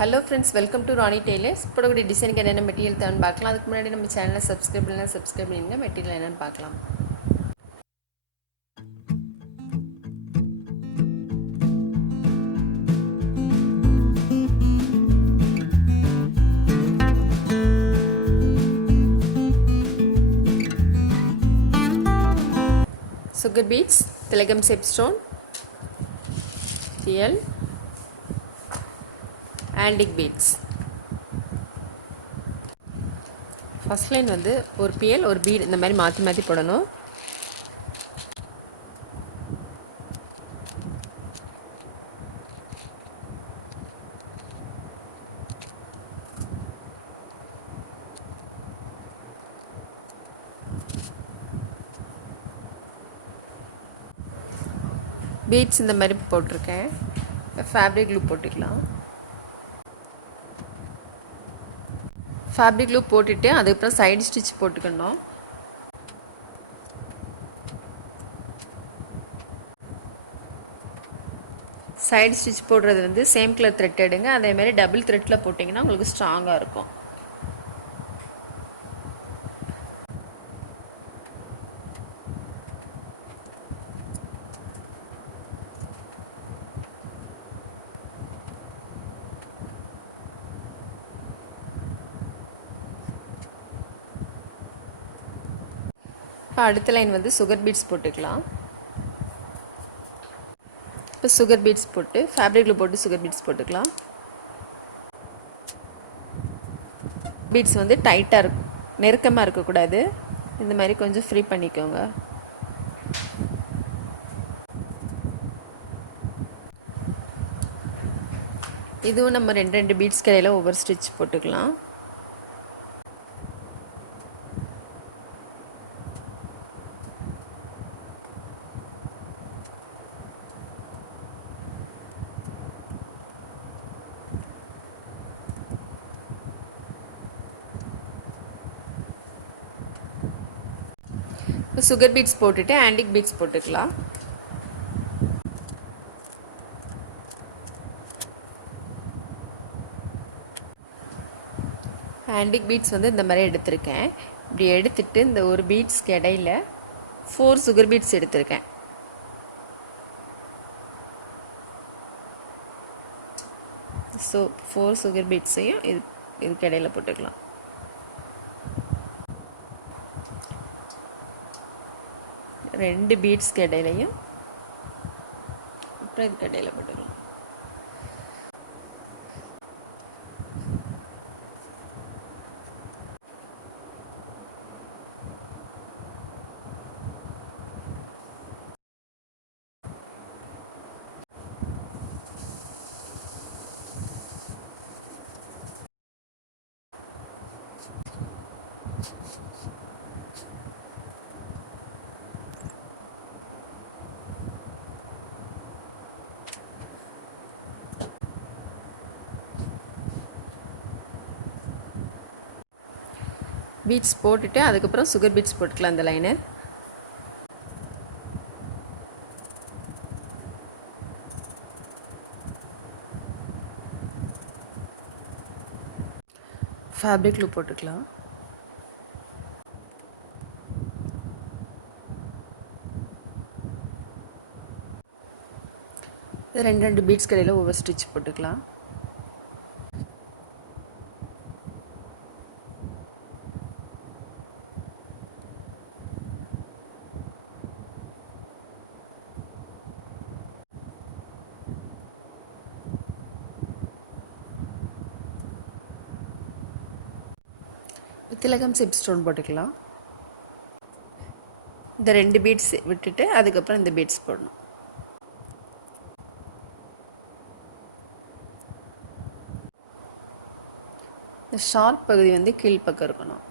Hello friends, welcome to Ronnie Tailors. இப்போது டிசைனுக்கு என்னென்ன மெட்டீரியல் தேவைன்னு பார்க்கலாம். அதுக்கு முன்னாடி நம்ம சேனலை சப்ஸ்கிரைப் பண்ணுங்க. மெட்டீரியல் என்னென்னு பார்க்கலாம். Sugar beads, திலகம் shape stone, real, antique beads. First line வந்து ஒரு பியல் ஒரு பீட் இந்த மாதிரி மாற்றி மாற்றி போடணும். பீட்ஸ் இந்த மாதிரி போட்டிருக்கேன். ஃபேப்ரிக் க்ளூ போட்டுக்கலாம். ஃபேப்ரிக் க்ளூ போட்டுட்டு அதுக்கப்புறம் சைடு ஸ்டிச் போட்டுக்கணும். சைடு ஸ்டிச் போடுறது வந்து சேம் கலர் த்ரெட் எடுங்க. அதேமாதிரி டபுள் த்ரெட்டில் போட்டிங்கன்னா உங்களுக்கு ஸ்ட்ராங்காக இருக்கும். இப்போ அடுத்த லைன் வந்து சுகர் பீட்ஸ் போட்டுக்கலாம். இப்போ சுகர் பீட்ஸ் போட்டு ஃபேப்ரிக்கில் போட்டு சுகர் பீட்ஸ் போட்டுக்கலாம். பீட்ஸ் வந்து டைட்டாக இருக்கும், நெருக்கமாக இருக்கக்கூடாது. இந்த மாதிரி கொஞ்சம் ஃப்ரீ பண்ணிக்கோங்க. இதுவும் நம்ம ரெண்டு பீட்ஸ் கடையில் ஒவ்வொரு ஸ்டிச் போட்டுக்கலாம். இப்போ சுகர் பீட்ஸ் போட்டுட்டு ஆன்டிக் பீட்ஸ் போட்டுக்கலாம். ஆன்டிக் பீட்ஸ் வந்து இந்த மாதிரி எடுத்திருக்கேன். இப்படி எடுத்துட்டு இந்த ஒரு பீட்ஸ்க்கு இடையில 4 சுகர் பீட்ஸ் எடுத்திருக்கேன். ஸோ 4 சுகர் பீட்ஸையும் இதுக்கு இடையில போட்டுக்கலாம். ரெண்டு பீட்ஸ்க்கு இடையிலையும் அப்புறம் இதுக்கு இடையில போட்டுக்கலாம். பீட்ஸ் போட்டுட்டு அதுக்கப்புறம் சுகர் பீட்ஸ் போட்டுக்கலாம். அந்த லைனு ஃபேப்ரிக் க்ளூ போட்டுக்கலாம். ரெண்டு பீட்ஸ் கடையில் ஒவ்வொரு ஸ்டிச் போட்டுக்கலாம். திலகம் ஷேப் ஸ்டோன் போட்டுக்கலாம். இந்த ரெண்டு பீட்ஸ் விட்டுட்டு அதுக்கப்புறம் இந்த பீட்ஸ் போடணும். இந்த ஷார்ப் பகுதி வந்து கீழ்ப்பக்கம் இருக்கணும்.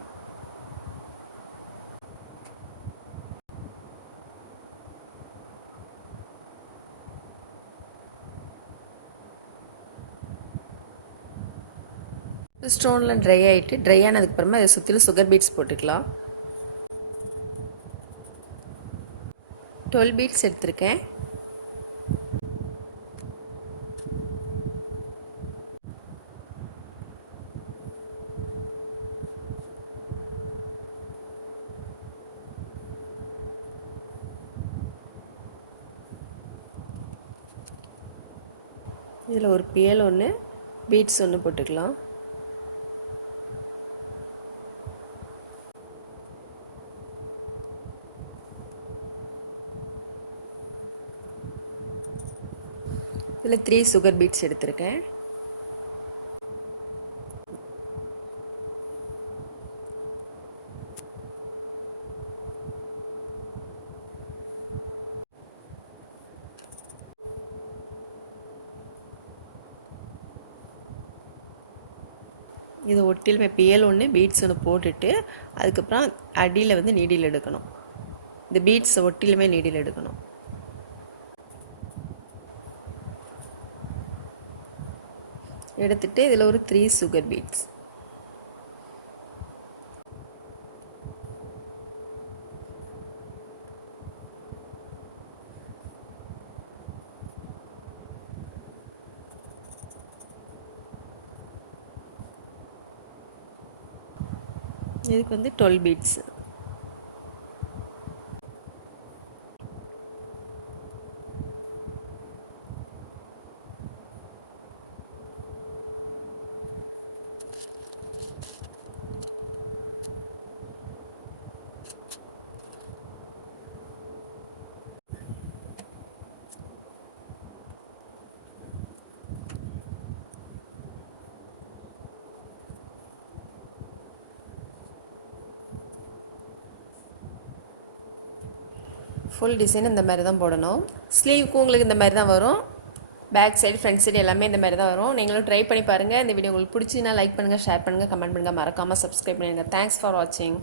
ஸ்டோன்லாம் ட்ரை ஆனதுக்கப்புறமா அதை சுற்றிலும் சுகர் பீட்ஸ் போட்டுக்கலாம். 12 பீட்ஸ் எடுத்திருக்கேன். இதில் ஒரு பியல் ஒன்று, பீட்ஸ் ஒன்று போட்டுக்கலாம். இதில் 3 சுகர் பீட்ஸ் எடுத்திருக்கேன். இது ஒட்டிலுமே பியல் ஒன்று, பீட்ஸ் ஒன்று போட்டுட்டு அதுக்கப்புறம் அடியில் வந்து நீடில் எடுக்கணும். இந்த பீட்ஸ் ஒட்டிலுமே நீடில் எடுக்கணும். எடுத்துட்டு இதில் ஒரு 3 சுகர் பீட்ஸ். இதுக்கு வந்து 12 பீட்ஸ். ஃபுல் டிசைன் இந்த மாதிரி தான் போடணும். ஸ்லீவுக்கும் உங்களுக்கு இந்த மாதிரி தான் வரும். பேக் சைடு, ஃப்ரண்ட் சைடு எல்லாமே இந்த மாதிரி தான் வரும். நீங்களும் ட்ரை பண்ணி பாருங்கள். இந்த வீடியோ உங்களுக்கு பிடிச்சின்னா லைக் பண்ணுங்கள், ஷேர் பண்ணுங்கள், கமெண்ட் பண்ணுங்கள், மறக்காமல் சப்ஸ்கிரைப் பண்ணுங்கள். தேங்க்ஸ் ஃபார் வாட்சிங்.